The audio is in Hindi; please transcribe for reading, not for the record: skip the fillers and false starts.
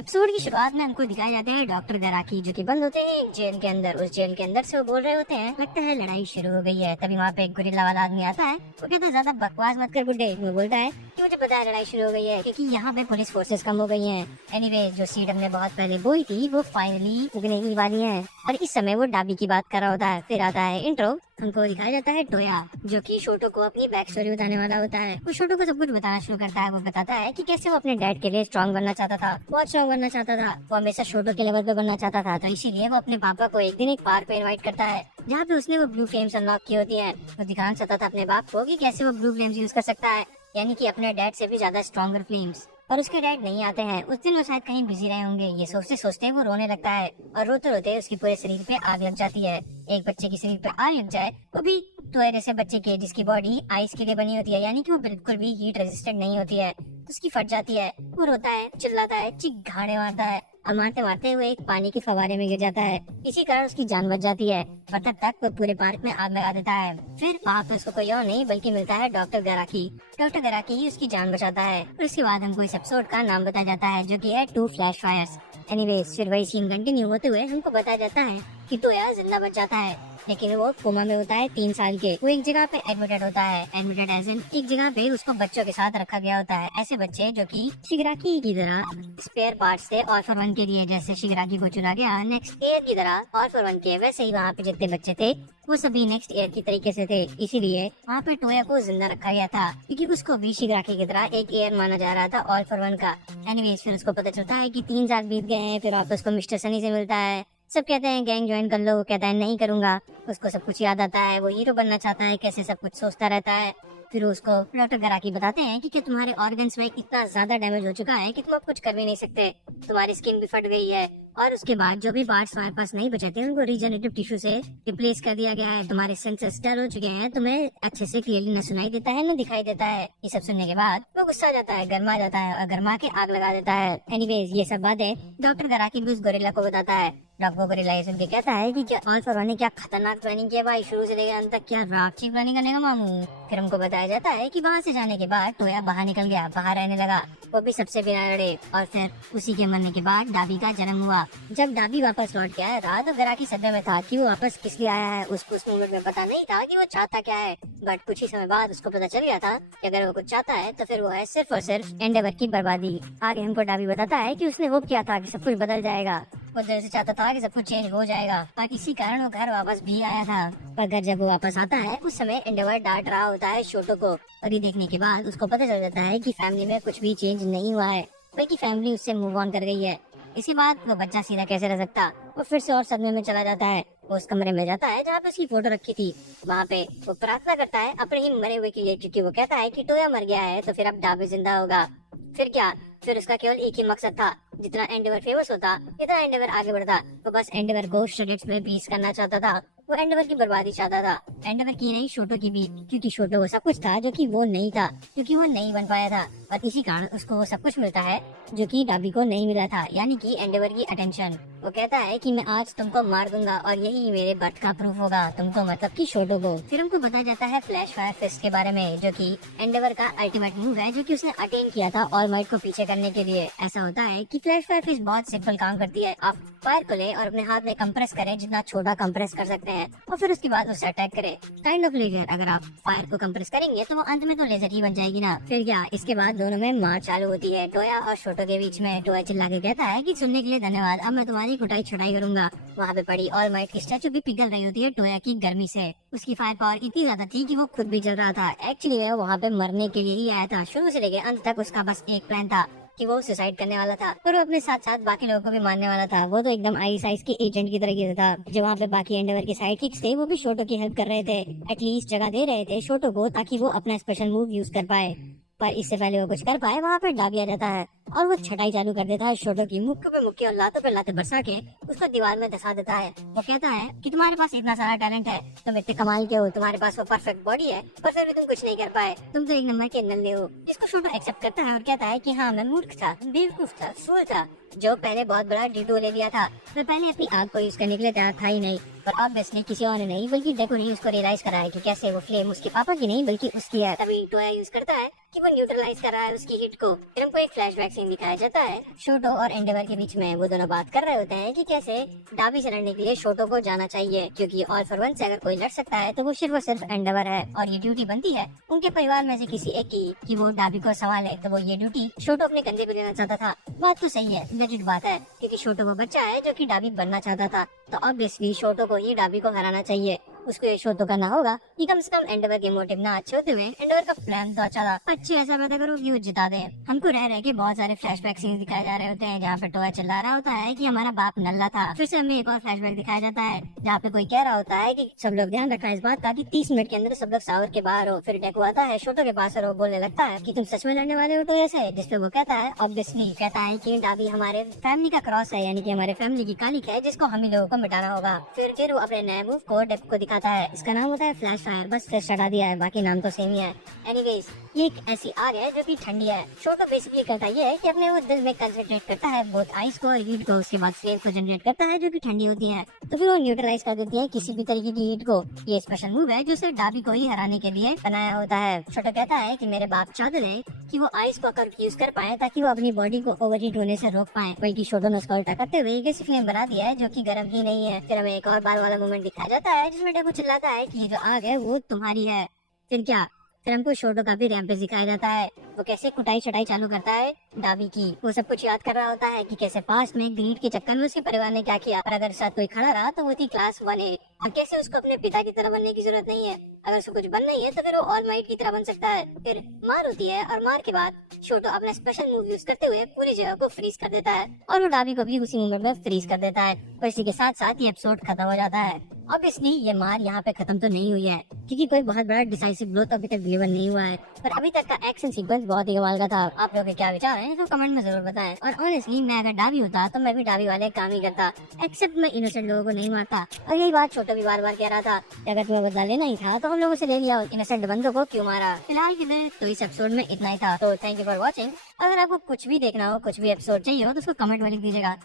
एपिसोड की शुरुआत में हमको दिखाया जाता है डॉक्टर गराकी जो कि बंद होते हैं एक जेल के अंदर। उस जेल के अंदर से वो बोल रहे होते हैं, लगता है लड़ाई शुरू हो गई है। तभी वहाँ पे एक गुरिल्ला वाला आदमी आता है। वो कहता है ज्यादा बकवास मत कर बुड्ढे। वो बोलता है कि मुझे पता है लड़ाई शुरू हो गई है क्योंकि यहाँ पे पुलिस फोर्सेस कम हो गई हैं। एनीवे जो सीट हमने बहुत पहले बोई थी वो फाइनली उगने ही वाली है। और इस समय वो डाबी की बात कर रहा होता है। फिर आता है इंट्रो। हमको दिखाया जाता है टोया जो कि शोटो को अपनी बैक स्टोरी बताने वाला होता है। वो शोटो को सब कुछ बताना शुरू करता है। वो बताता है कि कैसे वो अपने डैड के लिए स्ट्रॉन्ग बनना चाहता था, बहुत स्ट्रॉन्ग बनना चाहता था। वो हमेशा शोटो के लेवल पे बनना चाहता था, तो इसीलिए वो अपने पापा को एक दिन एक पार्क पे इनवाइट करता है जहाँ पे उसने वो ब्लू फ्लेम्स अनलॉक की होती है। वो दिखाना चाहता था अपने बाप को कि कैसे वो ब्लू फ्लेम्स यूज कर सकता है, यानी कि अपने डैड से भी ज्यादा स्ट्रॉन्गर फ्लेम्स। और उसके डैड नहीं आते हैं। उस दिन वो शायद कहीं बिजी रहे होंगे। ये सोचते सोचते वो रोने लगता है और रोते रोते उसके पूरे शरीर पे आग लग जाती है। एक बच्चे के शरीर पे आग लग जाए, वो भी टोए जैसे बच्चे के जिसकी बॉडी आइस के लिए बनी होती है, यानी कि वो बिल्कुल भी हीट रेजिस्टेंट नहीं होती है, तो उसकी फट जाती है। वो रोता है, चिल्लाता है, चिघाड़े मारता है और मारते मारते हुए एक पानी के फवारे में गिर जाता है। इसी कारण उसकी जान बच जाती है। पर तब तक वो पूरे पार्क में आग लगा देता है। फिर वहाँ पे उसको कोई और नहीं बल्कि मिलता है डॉक्टर गराकी। डॉक्टर गराकी ही उसकी जान बचाता है। और उसके बाद हमको इस एपिसोड का नाम बताया जाता है जो कि है 2 फ्लैश फायर्स। एनीवेज फिर वही सीन कंटिन्यू होते हुए हमको बताया जाता है कि टोया जिंदा बच जाता है, लेकिन वो कोमा में होता है 3 साल के। वो एक जगह पे एडमिटेड होता है। एडमिटेड एज इन एक जगह पे उसको बच्चों के साथ रखा गया होता है। ऐसे बच्चे जो कि शिगराकी की तरह स्पेयर पार्ट्स थे ऑल फॉर वन के लिए। जैसे शिगराकी को चुना गया नेक्स्ट ईयर की तरह ऑल फॉर वन के, वैसे ही वहाँ पे जितने बच्चे थे वो सभी नेक्स्ट ईयर की तरीके से थे। इसीलिए वहाँ पे टोया को जिंदा रखा गया था क्योंकि उसको भी शिगराकी की तरह एक ईयर माना जा रहा था ऑल फॉर वन का। एनीवेज फिर उसको पता चलता है कि 3 साल बीत गए हैं। फिर वापस उसको मिस्टर सनी से मिलता है। सब कहते हैं गैंग ज्वाइन कर लो। वो कहता है नहीं करूंगा। उसको सब कुछ याद आता है। वो हीरो बनना चाहता है, कैसे सब कुछ सोचता रहता है। फिर उसको डॉक्टर गराकी बताते हैं कि तुम्हारे ऑर्गन्स में इतना ज्यादा डैमेज हो चुका है कि तुम अब कुछ कर भी नहीं सकते। तुम्हारी स्किन भी फट गई है और उसके बाद जो भी पार्ट्स तुम्हारे पास नहीं बचे थे उनको रीजनरेटिव टिश्यू से रिप्लेस कर दिया गया है। तुम्हारे सेंसर्स डल हो चुके हैं। तुम्हें अच्छे से क्लियरली न सुनाई देता है न दिखाई देता है। ये सब सुनने के बाद वो गुस्सा आ जाता है, गर्मा जाता है और गर्मा के आग लगा देता है। एनीवेज ये सब बातें डॉक्टर गराकी भी उस गोरिल्ला को बताता है। डॉक्टर गोरिल्ला ये सुन के कहता है कि क्या ऑल फॉर वन ने क्या खतरनाक प्लानिंग किया भाई, शुरू से लेकर अंत तक क्या राक्षी प्लानिंग करने का मामू। फिर हमको बताया जाता है कि वहाँ से जाने के बाद टोया बाहर निकल गया, बाहर रहने लगा। वो भी सबसे बिना लड़े। और फिर उसी के मरने के बाद डाबी का जन्म हुआ। जब डाबी वापस लौट के आया था तो गराकी सदमे में था कि वो वापस किस लिए आया है। उसको उस मोमेंट में पता नहीं था कि वो चाहता क्या है, बट कुछ ही समय बाद उसको पता चल गया था कि अगर वो कुछ चाहता है तो फिर वो है सिर्फ और सिर्फ एंडेवर की बर्बादी। आगे हमको डाबी बताता है कि उसने वो किया था कि सब कुछ बदल जाएगा। वो दिल से चाहता था कि सब कुछ चेंज हो जाएगा और इसी कारण वो घर वापस भी आया था। पर घर जब वो वापस आता है उस समय एंडेवर डांट रहा होता है शोटो को। और ये देखने के बाद उसको पता चल जाता है कि फैमिली में कुछ भी चेंज नहीं हुआ है, बल्कि फैमिली उससे मूव ऑन कर गई है। इसी बात वो बच्चा सीधा कैसे रह सकता। वो फिर से और सदमे में चला जाता है। वो उस कमरे में जाता है जहाँ पे उसकी फोटो रखी थी। वहाँ पे वो प्रार्थना करता है अपने ही मरे हुए के लिए, क्योंकि वो कहता है कि टोया मर गया है तो फिर अब डाबी जिंदा होगा। फिर क्या, फिर उसका केवल एक ही मकसद था, जितना एंडेवर फेमस होता इतना एंडेवर आगे बढ़ता। वो बस एंडेवर को स्टूडेंट्स में पीस करना चाहता था। वो एंडेवर की बर्बादी चाहता था, एंडेवर की नहीं शोटो की भी, क्योंकि शोटो वो सब कुछ था जो कि वो नहीं था, क्योंकि वो नहीं बन पाया था। और इसी कारण उसको वो सब कुछ मिलता है जो कि डाबी को नहीं मिला था, यानी कि एंडेवर की अटेंशन। वो कहता है कि मैं आज तुमको मार दूंगा और यही मेरे बर्थ का प्रूफ होगा, तुमको मतलब कि शोटो को। फिर हमको बताया जाता है फ्लैश फायर फिस्ट के बारे में, जो कि एंडेवर का अल्टीमेट मूव है जो कि उसने अटेन किया था ऑल माइट को पीछे करने के लिए। ऐसा होता है कि फ्लैश फायर फिस्ट बहुत सिंपल काम करती है। आप फायर को ले और अपने हाथ में कंप्रेस करें, जितना छोटा कंप्रेस कर सकते हैं, और फिर उसके बाद उससे अटैक करें। Kind of laser. अगर आप फायर को कंप्रेस करेंगे तो वो अंत में तो लेजर ही बन जाएगी ना। फिर क्या, इसके बाद दोनों में मार चालू होती है टोया और शोटो के बीच में। टोया चिल्ला के कहता है कि सुनने के लिए धन्यवाद, अब मैं तुम्हारी कुटाई छुटाई करूंगा। वहाँ पे पड़ी ऑल माइट की स्टैचू भी पिघल रही होती है टोया की गर्मी से। उसकी फायर पावर इतनी ज्यादा थी कि वो खुद भी जल रहा था। एक्चुअली वो वहाँ पे मरने के लिए ही आया था। शुरू से लेकर अंत तक उसका बस एक प्लान था कि वो सुसाइड करने वाला था, पर वो अपने साथ साथ बाकी लोगों को भी मारने वाला था। वो तो एकदम आई साइज के एजेंट की तरह था। जो वहाँ पे बाकी एंडेवर के साइड किक्स थे वो भी शोटो की हेल्प कर रहे थे, एटलीस्ट जगह दे रहे थे शोटो को ताकि वो अपना स्पेशल मूव यूज कर पाए। पर इससे पहले वो कुछ कर पाए वहाँ पे डाबी आ जाता है और वो छटाई चालू कर देता है शोटो की। मुक्के पे मुक्के और लातों पे लातें बरसा के उसको दीवार में धसा देता है। वो कहता है कि तुम्हारे पास इतना सारा टैलेंट है, तुम इतने कमाल के हो, तुम्हारे पास वो परफेक्ट बॉडी है, पर फिर भी तुम कुछ नहीं कर पाए, तुम तो एक नंबर के नल्ले हो। जिसको शोटो एक्सेप्ट करता है और कहता है कि हाँ मैं मूर्ख था, बेवकूफ था, फूल था, जो पहले बहुत बड़ा डिटो ले लिया था। मैं पहले अपनी आग को यूज करने के लिए तैयार था ही नहीं, पर ऑब्वियसली किसी और ने नहीं बल्कि डेको ने उसको रियलाइज करा है कि कैसे वो फ्लेम उसके पापा की नहीं बल्कि उसकी है। तभी टोया यूज करता है कि वो न्यूट्रलाइज कर रहा है उसकी हीट को। फिर हमको एक फ्लैशबैक सीन दिखाया जाता है, शोटो और एंडेवर के बीच में वो दोनों बात कर रहे होते हैं कि कैसे डाबी से लड़ने के लिए शोटो को जाना चाहिए, क्योंकि ऑल फॉर वन से अगर कोई लड़ सकता है तो वो सिर्फ एंडेवर है, और ये ड्यूटी बनती है उनके परिवार में से किसी एक की कि वो डाबी को संभाले। तो वो ये ड्यूटी शोटो अपने कंधे पे लेना चाहता था। बात तो सही है, लेजिट बात है, क्योंकि शोटो वो बच्चा है जो कि डाबी बनना चाहता था, तो ऑब्वियसली शोटो को ही डाबी को हराना चाहिए। उसको ये शोटो करना होगा कि कम से कम एंडेवर के मोटिव ना अच्छे होते हुए एंडेवर का प्लान तो अच्छा था, अच्छे ऐसा पता करो कि वो जिता दे। हमको रह के बहुत सारे फ्लैशबैक सीन्स दिखाए जा रहे होते हैं जहाँ पे टोया चिल्ला रहा होता है कि हमारा बाप नल्ला था। फिर से हमें एक और फ्लैशबैक दिखाया जाता है जहाँ पे कोई कह रहा होता है कि सब लोग ध्यान रखना इस बात का कि 30 मिनट के अंदर सब लोग सावर के बाहर हो। फिर डेको आता है शोटो के पास और वो बोलने लगता है कि तुम सच में लड़ने वाले हो टोया से, जिसपे वो कहता है ऑब्वियसली, कहता है कि डाबी हमारे फैमिली का क्रॉस है, यानी कि हमारे फैमिली की कालिक है जिसको हम ही लोगों को मिटाना होगा। फिर वो अपने नए मूव को डेको को दिखाता है, इसका नाम होता है फ्लैश फायर, बस फ्लैश हटा दिया है, बाकी नाम तो सेम ही है। एनीवेज ये एक ऐसी आग है जो कि ठंडी है। शोटो बेसिकली करता ये है कि अपने वो दिल में कंसंट्रेट करता है बोथ आइस को और हीट को, उसके बाद फ्लेम को जनरेट करता है जो कि ठंडी होती है, तो फिर वो न्यूट्रलाइज कर देती है किसी भी तरीके की हीट को। ये स्पेशल मूव है जो सिर्फ डाबी को ही हराने के लिए बनाया होता है। शोटो कहता है कि मेरे बाप चाहते थे कि वो आइस को यूज कर पाए ताकि वो अपनी बॉडी को ओवरहीट होने से रोक पाए, बल्कि शोटो ने उसका उल्टा करते हुए एक ऐसी फ्लेम बना दिया है जो कि गर्म ही नहीं है। फिर हमें एक और बार वाला मोमेंट दिखाया जाता है जिसमें डेको चिल्लाता है कि ये जो आग है वो तुम्हारी है। फिर क्या, फिर हमको शोटो का भी रैंपेज दिखाया जाता है, वो कैसे कुटाई चटाई चालू करता है डाबी की। वो सब कुछ याद कर रहा होता है कि कैसे पास में ग्रीड के चक्कर में उसके परिवार ने क्या किया, और अगर साथ कोई खड़ा रहा तो वो थी क्लास 1A, और कैसे उसको अपने पिता की तरह बनने की जरूरत नहीं है, अगर उसको कुछ बनना ही है तो फिर वो ऑल माइट की तरह बन सकता है। फिर मार होती है और मार के बाद शोटो अपना स्पेशल मूव यूज करते हुए पूरी जगह को फ्रीज कर देता है और वो डाबी को भी उसी मूवमेंट में फ्रीज कर देता है, और इसी के साथ साथ ये एपिसोड खत्म हो जाता है। ऑब्वियसली ये मार यहाँ पे खत्म तो नहीं हुई है, क्योंकि कोई बहुत बड़ा डिसाइसिव ब्लो तो अभी तक डिलीवर नहीं हुआ है, पर अभी तक का एक्शन सीक्वेंस बहुत ही कमाल का था। आप लोगों के क्या विचार हैं तो कमेंट में जरूर बताएं। और ऑनेस्टली मैं अगर डाबी होता तो मैं भी डाबी वाले काम ही करता, एक्सेप्ट मैं इनोसेंट लोगों को नहीं मारता। और यही बात छोटो भी बार बार कह रहा था कि अगर तुम्हें बदला लेना ही था तो हम लोगों से ले लिया, इनोसेंट बंदों को क्यों मारा। फिलहाल के लिए तो इस एपिसोड में इतना ही था, तो थैंक यू फॉर वॉचिंग। अगर आपको कुछ भी देखना हो, कुछ भी एपिसोड चाहिए हो तो उसको कमेंट में लिख दीजिएगा।